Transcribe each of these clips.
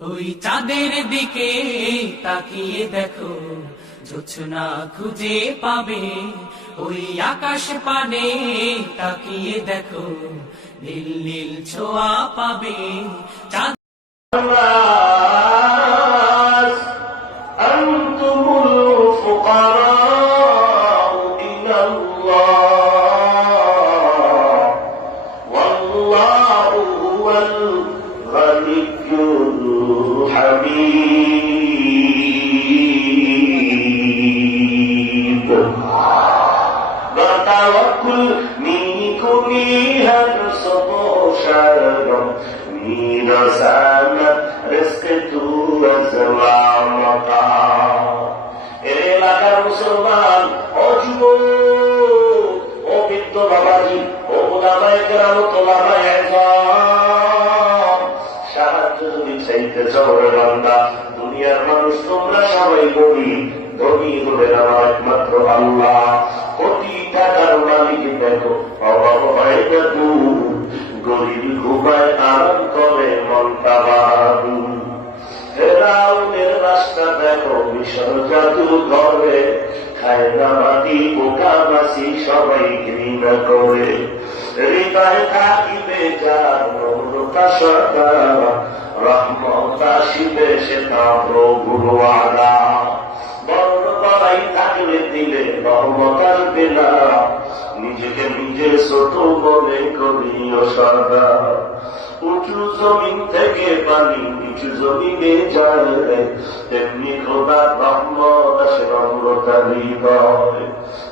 ওই চাঁদের দিকে তাকিয়ে দেখো, জোছনা খুঁজে পাবে। ওই আকাশ পানে তাকিয়ে দেখো, নীল নীল ছোঁয়া পাবে। চাঁদ توكل منكم يرزق شرا من سنة رزق وزلامتا এলাকার মুসলমান অযুবক ও বৃদ্ধ বাবাজি ও ওলামায়ে কেরাম তোলামায়ে ইলম, সাহায্য যদি চাইতে চাও রে বান্দা, দুনিয়ার মানুষ তোমরা সবাই গরিব, ধনী হলেন আমার একমাত্র আল্লাহ। কোটি টাকার মালিক দেখো অভাব হয় না দূর, গরিব ঘুমায় আরাম করে মনটা বাহাদু। ফেরাউনের রাস্তা দেখো মিশর জাদু ঘরে, খায় না মাটি পোকা মাছি সবাই ঘৃণা করে। হৃদয় থাকিবে যার নম্রতা সদা, রহমত আসিবে সে তা প্রভুর ওয়াদা। বড় বড়াই থাকলে দিলে রহমত আসবে না, নিজেকে নিজে ছোট বলে করিও সদা। উঁচু জমিন থেকে পানি নিচু জমিনে যায়, তেমনি খোদার রহমত আসে নম্রতার হৃদয়।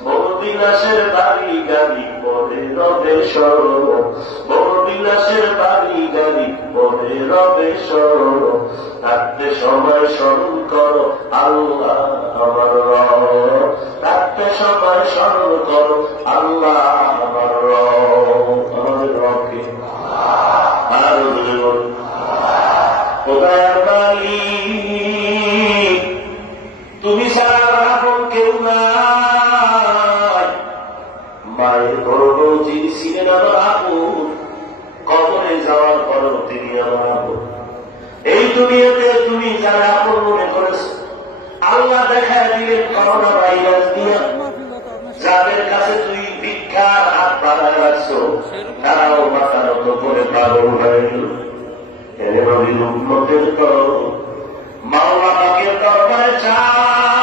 বড় বিলাসের বাড়ি গাড়ি পরে রবে সর, বড় বিলাসের বাড়ি গাড়ি পরে রবে সর। থাকতে সময় স্মরণ করো আল্লাহ আমার রব, থাকতে সময় স্মরণ করো আল্লাহ আমার রব। আমাদের রবকে আর বলুন খোদার মালিক, তুমি ছাড়া আমার আপন কেউ নাই। মায়ের গর্ভ যিনি ছিলেন আমার আপন, কবরে যাওয়ার পরও তিনি আমার আপন। এই দুনিয়াতে তুমি যারা আপন মনে করেছো, আল্লাহ দেখা দিলেন করোনা ভাইরাস দিয়ে। যাদের কাছে তুই ভিক্ষার হাত বাড়ায় রাখছো, তারাও মাথা নত করে পাগল হয়ে গেল। এর নবীর উম্মতের তো মাওলা পাকের দরবারে চায়